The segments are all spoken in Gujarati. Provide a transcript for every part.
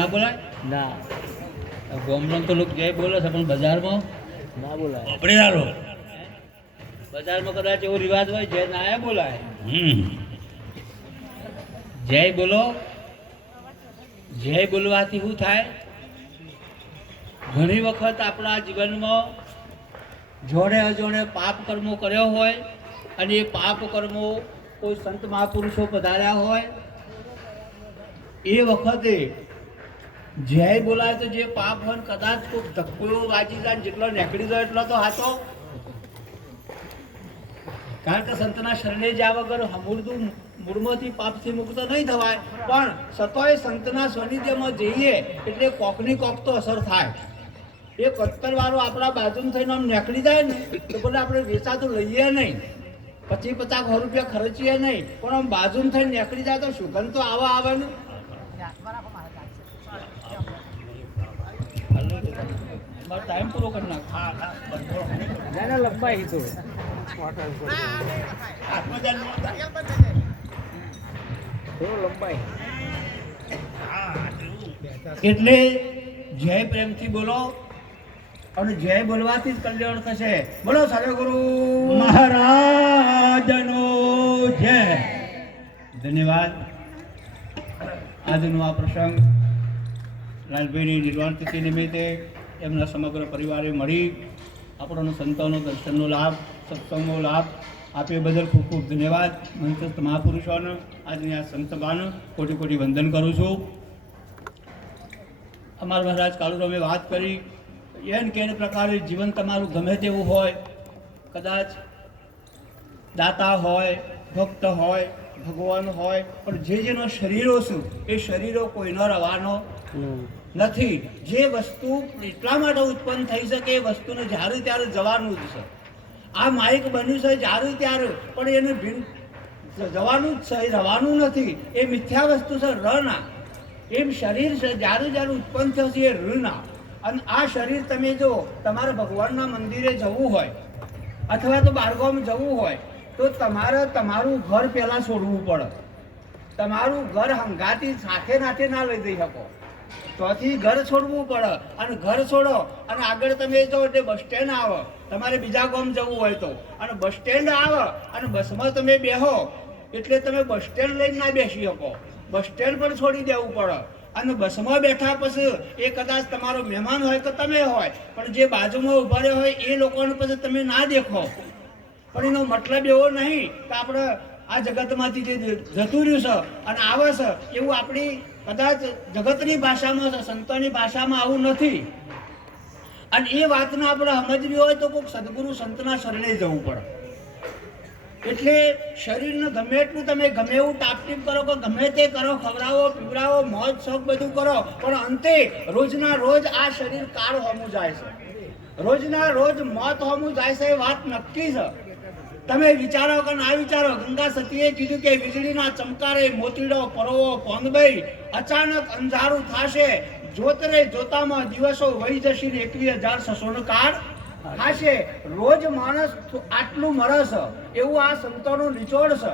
ના બોલાય ના ગામમાં તો લોકો જય બોલે છે પણ બજારમાં ના બોલાય. આપણે ચાલો બજારમાં કદાચ એવો રિવાજ હોય જય ના બોલાય. જય બોલો. જય બોલવાથી શું થાય? ઘણી વખત આપણા જીવનમાં જોડે અજોડે પાપ કર્મો કર્યો હોય અને એ પાપ કર્મો કોઈ સંત મહાપુરુષો પધાર્યા હોય એ વખતે જય બોલાય તો જે પાપ હોય કદાચ કોઈ ધક્કો વાગી જાય જેટલો નીકળી જાય એટલો તો હાથો, કારણ કે સંતના શરણે જ્યાં વગર મૂળનું મૂળમાંથી પાપથી મુક્ત નહીં થવાય, પણ સતોય સંતના સ્વનિધ્યમાં જઈએ એટલે કોકની કોક તો અસર થાય. એ કત્તરવાળો આપણા બાજુમાં થઈને આમ નીકળી જાય ને તો બોલે આપણે વેચાતું લઈએ નહીં, 50-50 રૂપિયા ખર્ચીએ નહીં, પણ આમ બાજુમાં થઈને નીકળી જાય તો સુગંધ તો આવે ને. ટાઈમ પૂરો કરી નાખ. લંબાઈ તો લંબાઈ એટલે જય પ્રેમથી બોલો અને જય બોલવાથી જ કલ્યાણ થશે. બોલો સદગુરુ મહારાજનો જય. ધન્યવાદ. આજનો આ પ્રસંગ લાલભાઈની નિર્વાણ તિથિ નિમિત્તે એમના સમગ્ર પરિવારે મળી આપણો સંતોનો દર્શનનો લાભ, સત્સંગનો લાભ આપ્યો બદલ ખૂબ ખૂબ ધન્યવાદ. મંચસ્થ મહાપુરુષોને આજની આ સંતભાને કોટી કોટી વંદન કરું છું. અમારા મહારાજ કાળુરામે વાત કરી એન કે પ્રકારે જીવન તમારું ગમે તેવું હોય, કદાચ દાતા હોય, ભક્ત હોય, ભગવાન હોય, પણ જેનો શરીરો શું એ શરીરો કોઈનો રવાનો નથી. જે વસ્તુ એટલા માટે ઉત્પન્ન થઈ શકે એ વસ્તુને જ્યારે ત્યારે જવાનું જ છે. આ માઇક બન્યું છે જ્યારે ત્યારે, પણ એને જવાનું જ છે, રવાનું નથી. એ મિથ્યા વસ્તુ છે, રના. એમ શરીર છે જ્યારે જ્યારે ઉત્પન્ન થશે એ ઋના. અને આ શરીર તમે જો તમારે ભગવાનના મંદિરે જવું હોય અથવા તો બારગામ જવું હોય તો તમારે તમારું ઘર પહેલાં છોડવું પડે. તમારું ઘર હંગાતી સાથે નાથે ના લઈ જઈ શકો, ત્યાંથી ઘર છોડવું પડે. અને ઘર છોડો અને આગળ તમે જો એટલે બસ સ્ટેન્ડ આવે, તમારે બીજા ગામ જવું હોય તો, અને બસ સ્ટેન્ડ આવે અને બસમાં તમે બેહો એટલે તમે બસ સ્ટેન્ડ લઈને ના બેસી શકો, બસ સ્ટેન્ડ પર છોડી દેવું પડે. અને બસમાં બેઠા પછી એ કદાચ તમારો મહેમાન હોય કે તમે હોય, પણ જે બાજુમાં ઉભા રહ્યા હોય એ લોકોને પછી તમે ના દેખો. પણ એનો મતલબ એવો નહીં કે આપણે આ જગતમાંથી જે જતું રહ્યું છે અને આવે છે એવું આપણી કદાચ જગતની ભાષામાં છે, સંતોની ભાષામાં આવું નથી. અને એ વાતને આપણે સમજવી હોય તો કોઈક સદગુરુ સંતના શરણે જવું પડે. એટલે શરીરને ગમે એટલું તમે ગમે એવું ટાપટીપ કરો કે ગમે તે કરો, ખવડાવો પીવડાવો, મોજ શોખ બધું કરો, પણ અંતે રોજના રોજ આ શરીર કાળ હોમું જાય છે, રોજના રોજ મોત હોમું જાય છે. એ વાત નક્કી છે. તમે વિચારો કે ના વિચારો, ગંગા સતીએ કીધું કે વીજળીના ચમકારે મોતીડો પરોવો પોંદભાઈ, અચાનક અંધારું થાશે, જોતરે જોતામાં દિવસો વહી જશે, 21,600 કાળ થાશે. રોજ માણસ આટલું મરે છે એવું આ સંતોનો નિચોડ છે.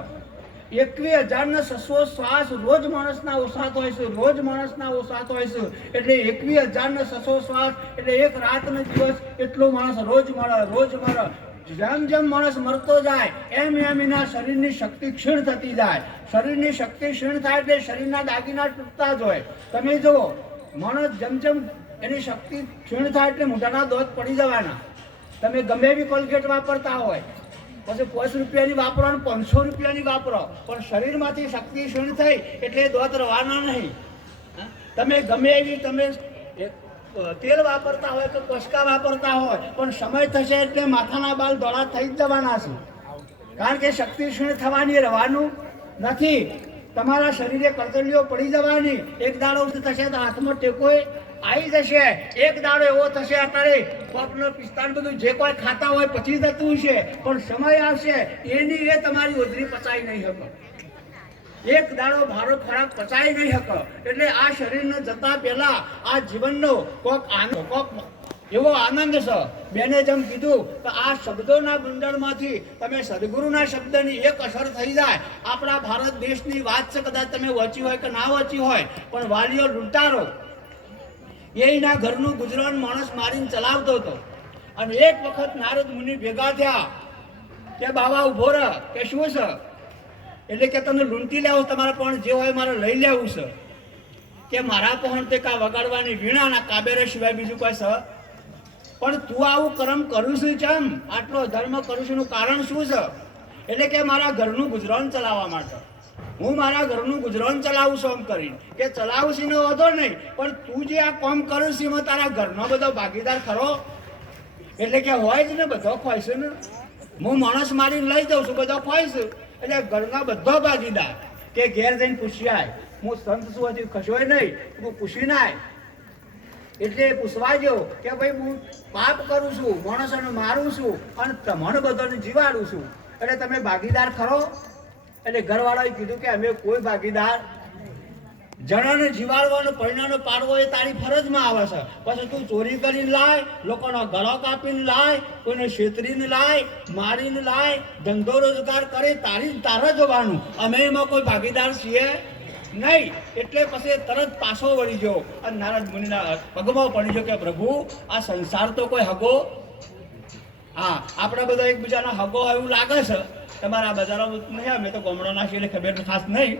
21,600 શ્વાસ રોજ માણસના ઓસાત હોય છે, રોજ માણસના ઓસાત હોય છે. એટલે 21,600 શ્વાસ એટલે એક રાત ને દિવસ એટલો માણસ રોજ મરે, રોજ મરે. જેમ જેમ માણસ મરતો જાય એમ એમ એના શરીરની શક્તિ ક્ષીણ થતી જાય. શરીરની શક્તિ ક્ષીણ થાય એટલે શરીરના દાગીના તૂટતા જ હોય. તમે જુઓ માણસ જેમ જેમ એની શક્તિ ક્ષીણ થાય એટલે મોઢાના દોત પડી જવાના. તમે ગમે એવી કોલગેટ વાપરતા હોય, પછી 5 રૂપિયાની વાપરો અને 500 રૂપિયાની વાપરો, પણ શરીરમાંથી શક્તિ ક્ષીણ થઈ એટલે દોત રવાના નહીં. તમે ગમે એવી તમે તેલ વાપરતા હોય કે કોસકા વાપરતા હોય, પણ સમય થશે એટલે માથાના બાલ ધોળા થઈ જ જવાના છે, કારણ કે શક્તિ ક્ષીણ થવાની રવાનું નથી. તમારા શરીરે કરતલીઓ પડી જવાની. એક દાડો થશે તો હાથમાં ટેકોય આવી જશે. એક દાડો એવો થશે અત્યારે પગનો પિસ્તાન બધું જે કોઈ ખાતા હોય પછી જતું છે, પણ સમય આવશે એની એ તમારી ઓજરી પચાઈ નહીં શકે. એક દાડો ભારો ખોરાક પચાઈ નહીં શકે. એટલે આ શરીરને જતા પહેલા આ જીવનનો કોક આનંદ, કોક એવો આનંદ છે. બેને જેમ કીધું કે આ શબ્દોના બંડળમાંથી તમે સદગુરુના શબ્દની એક અસર થઈ જાય. આપણા ભારત દેશની વાત છે, કદાચ તમે વાંચી હોય કે ના વાંચી હોય, પણ વાલીઓ લૂંટારો એના ઘરનું ગુજરાન માણસ મારીને ચલાવતો હતો. અને એક વખત નારદ મુનિ ભેગા થયા કે બાવા ઉભો રહ, કે શું છે? એટલે કે તમે લૂંટી લેવો, તમારા પણ જે હોય મારે લઈ લેવું છે. કે મારા પણ તે કા વગાડવાની વીણાના કાબેરે સિવાય બીજું કોઈ છે? પણ તું આવું કર્મ કરું છું ચમ? આટલો ધર્મ કરું છું એનું કારણ શું છે? એટલે કે મારા ઘરનું ગુજરાન ચલાવવા માટે હું મારા ઘરનું ગુજરાન ચલાવું છું એમ કરીને. કે ચલાવું છું એનો વાંધો નહીં, પણ તું જે આ કામ કરું છું એમાં તારા ઘરનો બધો ભાગીદાર ખરો? એટલે કે હોય જ ને, બધો ખોય છે ને. હું માણસ મારીને લઈ જાઉં છું, બધો ખોય છું, એટલે ઘરના બધો ભાગીદાર. કે ઘેર જઈને પૂછી આય, હું સંત છું હજી ખસોય નહીં, તું પૂછી ના આય. એટલે પૂછવા જો કે ભાઈ હું પાપ કરું છું, માણસોને મારું છું અને તમને બધાને જીવાડું છું, એટલે તમે ભાગીદાર ખરો? એટલે ઘરવાળાએ કીધું કે અમે કોઈ ભાગીદાર. જણાને જીવાડવાનો પરિણામનો પાડવો એ તારી ફરજમાં આવે છે. પછી તું ચોરી કરીને લાય, લોકોનો ગળો કાપીને લાય, કોઈને છેતરીને લાય, મારીને લાય, ધંધો રોજગાર કરે, તારે જોવાનું. અમે એમાં કોઈ ભાગીદાર છીએ નહીં. એટલે પછી તરત પાછો વળી ગયો અને નારદ મુનિના પગમાં પડી ગયો કે પ્રભુ આ સંસાર તો કોઈ હગો, હા આપણે બધા એકબીજાના હગો એવું લાગે છે. તમારા બજારોમાં નહીં, અમે તો ગામડાના છીએ એટલે ખબર ખાસ નહીં,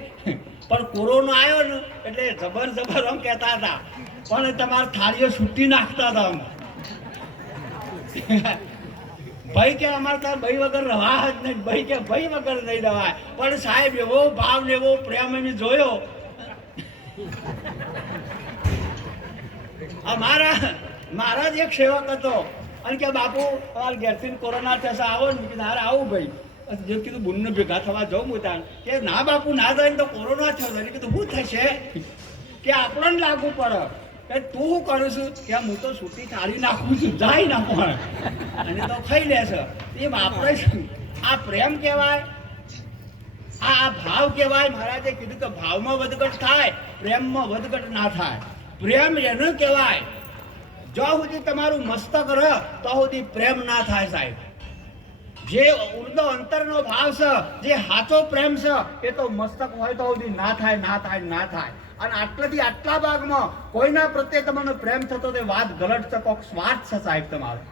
પણ કોરોના આવ્યો ને એટલે જબર આમ કહેતા હતા, પણ તમારા થાળીઓ છૂટી નાખતા હતા અમે. ભાઈ કે અમારે ત્યાં ભાઈ વગર રવા જ નહીં, ભાઈ કે ભાઈ વગર નહીં રવાય. પણ સાહેબ એવો ભાવ લેવો પ્રેમ અમે જોયો. મારા જ એક સેવક હતો અને કે બાપુ તમારા ઘેરથી કોરોના થશે, આવો ને. કીધું હારે આવું ભાઈ. જે કીધું બુનને ભેગા થવા જાઉં હું ત્યાં. કે ના બાપુ ના જાય તો કોરોના થયો. એટલે કીધું શું થશે? કે આપણને લાગુ પડે. કે તું શું કરું છું? કે હું તો છૂટી કાઢી નાખું છું, જાય ના પણ અને તો ખાઈ લેશે. એ વાપરે શું? આ પ્રેમ કહેવાય, આ ભાવ કહેવાય. મહારાજે કીધું કે ભાવમાં વધઘટ થાય, પ્રેમમાં વધઘટ ના થાય. પ્રેમ એનું કહેવાય. જો સુધી તમારું મસ્તક રહે તો સુધી પ્રેમ ના થાય સાહેબ. જે ઊંડો અંતરનો ભાવ છે, જે સાચો પ્રેમ છે, એ તો મસ્તક હોય તો સુધી ના થાય, ના થાય, ના થાય. અને આટલાથી આટલા ભાગમાં કોઈના પ્રત્યે તમને પ્રેમ થતો તે વાત ગલત છે, કોક સ્વાર્થ છે સાહેબ તમારો.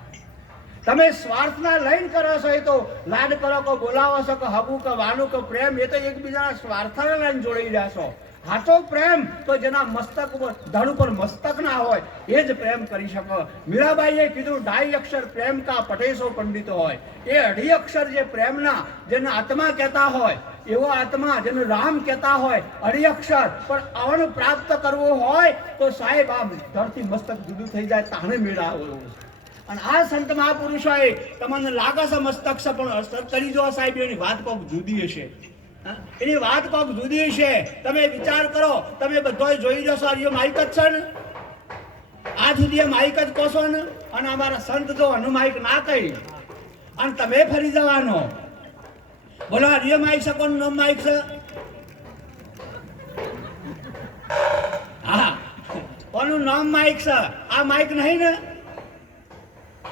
તમે સ્વાર્થના લઈને કરો છો, એ તો લાડ કરો કે બોલાવો છો કે હબુ કે વાનું કે પ્રેમ, એ તો એકબીજાના સ્વાર્થને લઈને જોડી રહ્યા છો. સાચો પ્રેમ તો જેના મસ્તક ધડ ઉપર મસ્તક ના હોય એ જ પ્રેમ કરી શકે. મીરાબાઈએ કીધું ઢાઈ અક્ષર પ્રેમ કા પટેસો પંડિતો હોય. એ અઢી અક્ષર જે પ્રેમના, જેને આત્મા કહેતા હોય, એવો આત્મા જેને રામ કહેતા હોય, અઢી અક્ષર. પણ આવને પ્રાપ્ત કરવો હોય તો સાહેબ આ ધરથી મસ્તક જુદું થઈ જાય તાને મેળાવો. અને આ સંત મહાપુરુષોએ તમને લાગે છે મસ્તક છે, પણ અસર કરી જો સાહેબ એની વાત કોક જુદી હશે. એની વાત કોક જુદી છે. તમે વિચાર કરો, તમે બધો જોઈ જશો આ માઇક જ છે ને, આ સુધી માઇક જ કહો છો ને. અને અમારા સંત જો અનુ માઇક ના કહી અને તમે ફરી જવાનો, બોલો આ માઇક છે, કોનું નામ માઇક છે? હા, કોનું નામ માઇક છે? આ માઇક નહીં ને,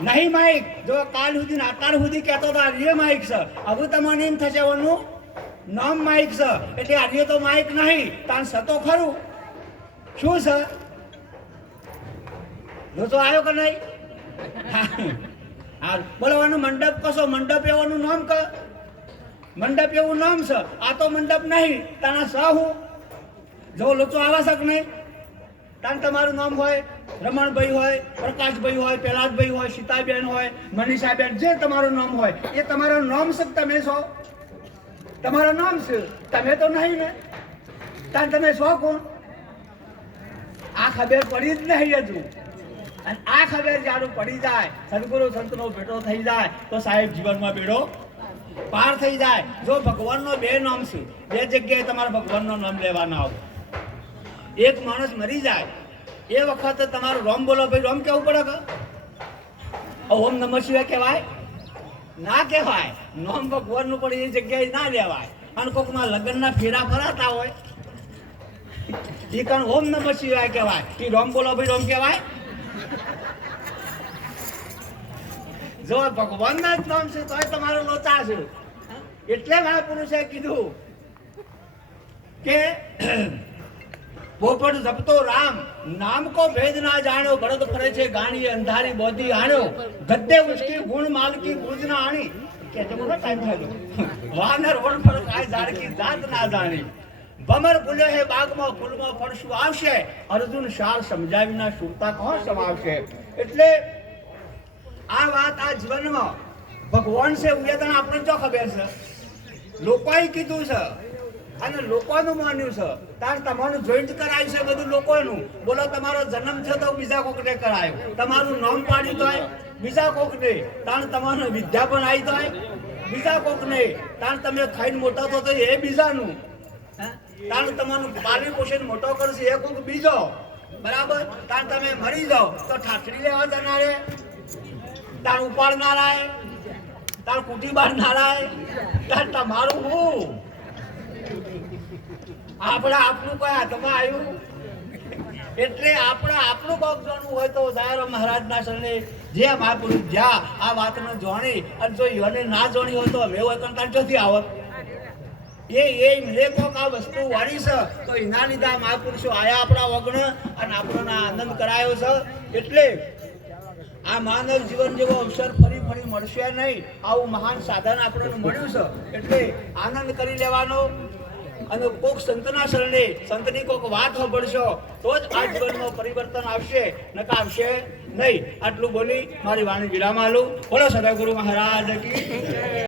નહીં માઇક. જો કાલ સુધી આકાર સુધી કહેતો હતો આ માઇક છે, હવે તમને એમ થશે ઓનું નામ માઇક છે એટલે આજે તો માઇક નહીં, તાન સતો ખરું. શું છે? જોતો આવ્યો કે નહીં? હા, બોલવાનું મંડપ કશો, મંડપ એવાનું નામ કે મંડપ એવું નામ છે. આ તો મંડપ નહીં, તાના સ હું જો લોચો આવા શક નહીં. તાન તમારું નામ હોય રમણભાઈ હોય, પ્રકાશભાઈ હોય, પ્રહલાદભાઈ હોય, સીતાબેન હોય, મનીષાબેન, જે તમારું નામ હોય એ તમારું નામ છે. તમે છો, તમારું નામ છે, તમે તો નહીં ને. તાન તમે છો કોણ? આ ખબર પડી જ નહીં હજુ. અને આ ખબર જારું પડી જાય, સદગુરુ સંતનો ભેટો થઈ જાય તો સાહેબ જીવનમાં બેડો પાર થઈ જાય. જો ભગવાનનો બે નામ છે, બે જગ્યાએ તમારે ભગવાનનું નામ લેવાના આવો. એક માણસ મરી જાય એ વખતે તમારું રોમ બોલો ભાઈ, રોમ કેવું પડે કે ઓમ નમઃ શિવાય કહેવાય? ના કહેવાય. નામ ભગવાનનું પણ એ જગ્યાએ ના લેવાય. અને કોકમાં લગ્નના ફેરા ફરાતા હોય એ કારણ ઓમ નમઃ શિવાય કહેવાય. એ રોમ બોલો ભાઈ રોમ કહેવાય? જો ભગવાનના જ નામ છે તોય તમારો લોચા છે. એટલે મહાપુરુષે કીધું કે પોપટ જપતો રામ નામ કો ભેદ ના જાણ્યો બળદ ફરે છે ગાણી અંધારી બોધી આણ્યો ગદ્દે ઉસકી ગુણ માલકી ગુજ ના આણી કે જમો ટાઈમ થયો વાનર વણ પર કાય ઝાડકી જાત ના જાણી ભમર ફૂલ્યો હે બાગમાં ફૂલમાં ફળશું આવશે અર્જુન શાળ સમજાવીના સુરતા કોણ સમાવશે એટલે આ વાત આ જીવનમાં ભગવાન છે ઉયતન આપણે જો ખબર છે લોકોએ કીધું છે અને લોકોનું માન્યું છે તાર તમારું જોઈન્ટ કરાયું છે બધું લોકોનું બોલો તમારો જન્મ થયો તો બીજા કોકને કરાયો તમારું નામ પાડ્યું તોય બીજા કોકને તાણ તમારું વિદ્યા પણ આવી તોય બીજા કોકને તાણ તમે ખાઈને મોટા તો એ બીજાનું તાણ તમારું પાલન પોષણ મોટો કરશે એ કોક બીજો બરાબર તાણ તમે મરી જાઓ તો ઠાઠડી લેવા જનારે તાણ ઉપાડનારાય તાણ કુટી બાંધનારાય તાણ તમારું હું આપણે આપણું કઈ હાથમાં આવ્યું એટલે આપણે આપણું કોક જાણવું હોય તો દયારામ મહારાજના શરણે જે મહાપુરુષ જ્યાં આ વાતને જાણી અને જો એને ના જાણી હોય તો અમે હોય તો ચોથી આવત એ કોક આ વસ્તુ વાળી છે તો એના લીધે આ મહાપુરુષો આયા આપણા વગણ અને આપણને આનંદ કરાયો છે એટલે આ માનવ જીવન જેવો અવસર ફરી ફરી મળશે નહીં આવું મહાન સાધન આપણને મળ્યું છે એટલે આનંદ કરી લેવાનો અને કોક સંતના શરણે સંતની કોક વાત સાંભળશો તો જ આ જીવનમાં પરિવર્તન આવશે નકા આવશે નહીં આટલું બોલી મારી વાણી વિરામ આલું બોલો સદગુરુ મહારાજ કી